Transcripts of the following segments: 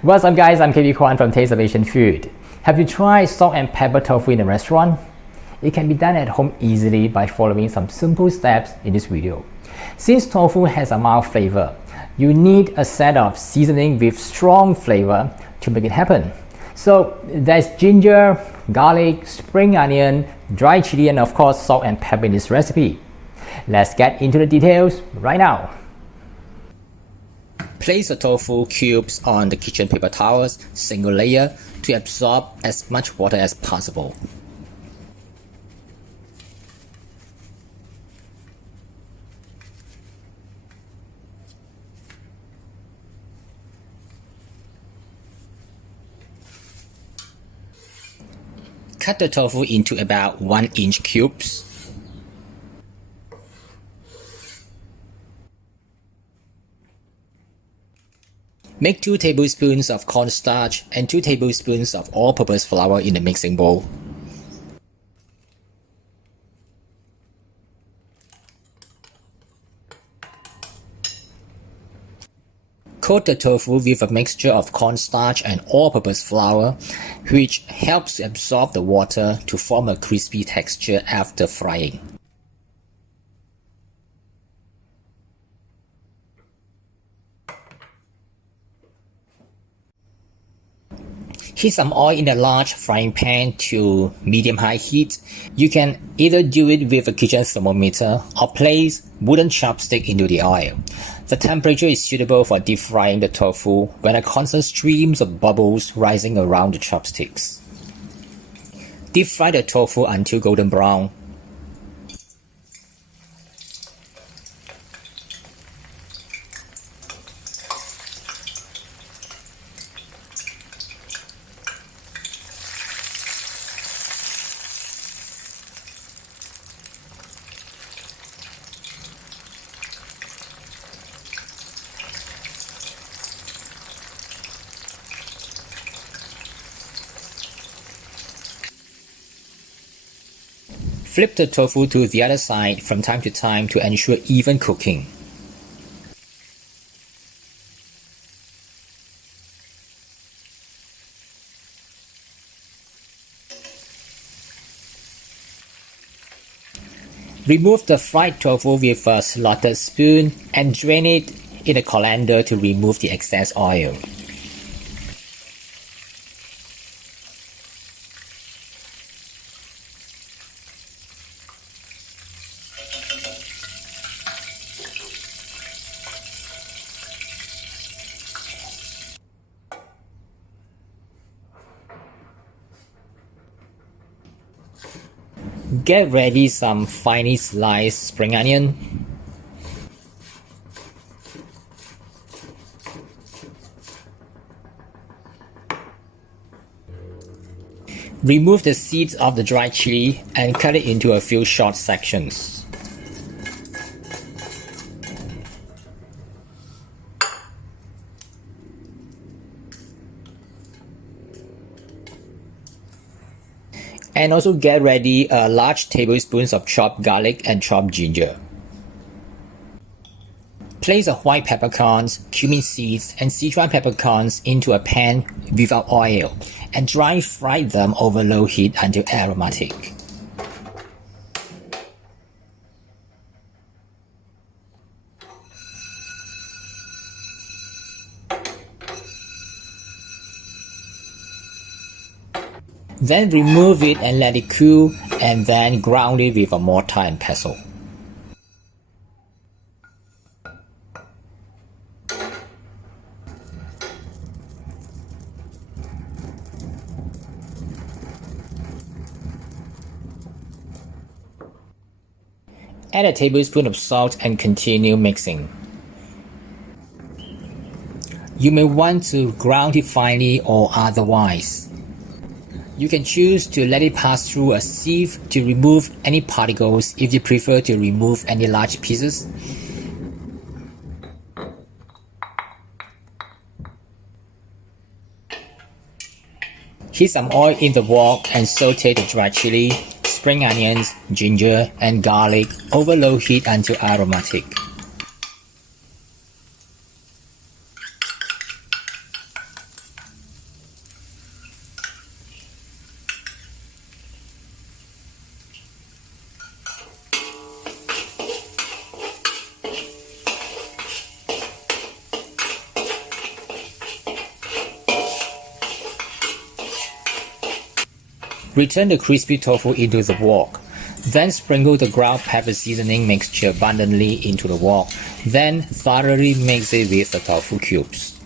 What's up guys, I'm KB Kwan from Taste of Asian Food. Have you tried salt and pepper tofu in a restaurant? It can be done at home easily by following some simple steps in this video. Since tofu has a mild flavor, you need a set of seasoning with strong flavor to make it happen. So there's ginger, garlic, spring onion, dry chili, and of course salt and pepper in this recipe. Let's get into the details right now. Place the tofu cubes on the kitchen paper towels, single layer, to absorb as much water as possible. Cut the tofu into about 1-inch cubes. Make 2 tablespoons of cornstarch and 2 tablespoons of all-purpose flour in the mixing bowl. Coat the tofu with a mixture of cornstarch and all-purpose flour, which helps absorb the water to form a crispy texture after frying. Heat some oil in a large frying pan to medium-high heat. You can either do it with a kitchen thermometer or place wooden chopstick into the oil. The temperature is suitable for deep frying the tofu when a constant streams of bubbles rising around the chopsticks. Deep fry the tofu until golden brown. Flip the tofu to the other side from time to time to ensure even cooking. Remove the fried tofu with a slotted spoon and drain it in a colander to remove the excess oil. Get ready some finely sliced spring onion. Remove the seeds of the dried chili and cut it into a few short sections. And also get ready large tablespoons of chopped garlic and chopped ginger. Place the white peppercorns, cumin seeds, and Sichuan peppercorns into a pan without oil and dry fry them over low heat until aromatic. Then remove it and let it cool, and then ground it with a mortar and pestle. Add a tablespoon of salt and continue mixing. You may want to ground it finely or otherwise. You can choose to let it pass through a sieve to remove any particles if you prefer to remove any large pieces. Heat some oil in the wok and saute the dried chili, spring onions, ginger, and garlic over low heat until aromatic. Return the crispy tofu into the wok. Then sprinkle the ground pepper seasoning mixture abundantly into the wok. Then thoroughly mix it with the tofu cubes.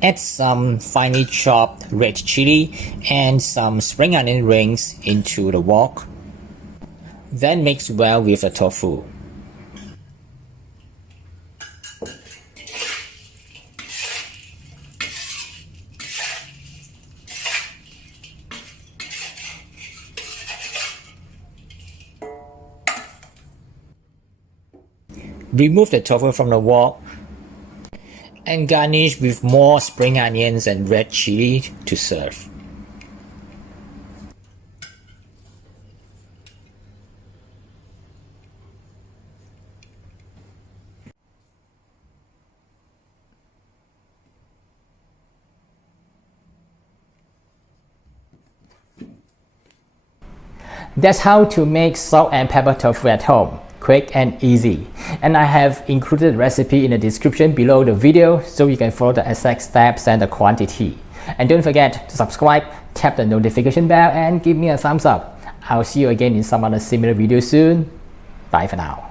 Add some finely chopped red chili and some spring onion rings into the wok. Then mix well with the tofu. Remove the tofu from the wok and garnish with more spring onions and red chili to serve. That's how to make salt and pepper tofu at home. Quick and easy. And I have included the recipe in the description below the video so you can follow the exact steps and the quantity. And don't forget to subscribe, tap the notification bell and give me a thumbs up. I'll see you again in some other similar video soon. Bye for now.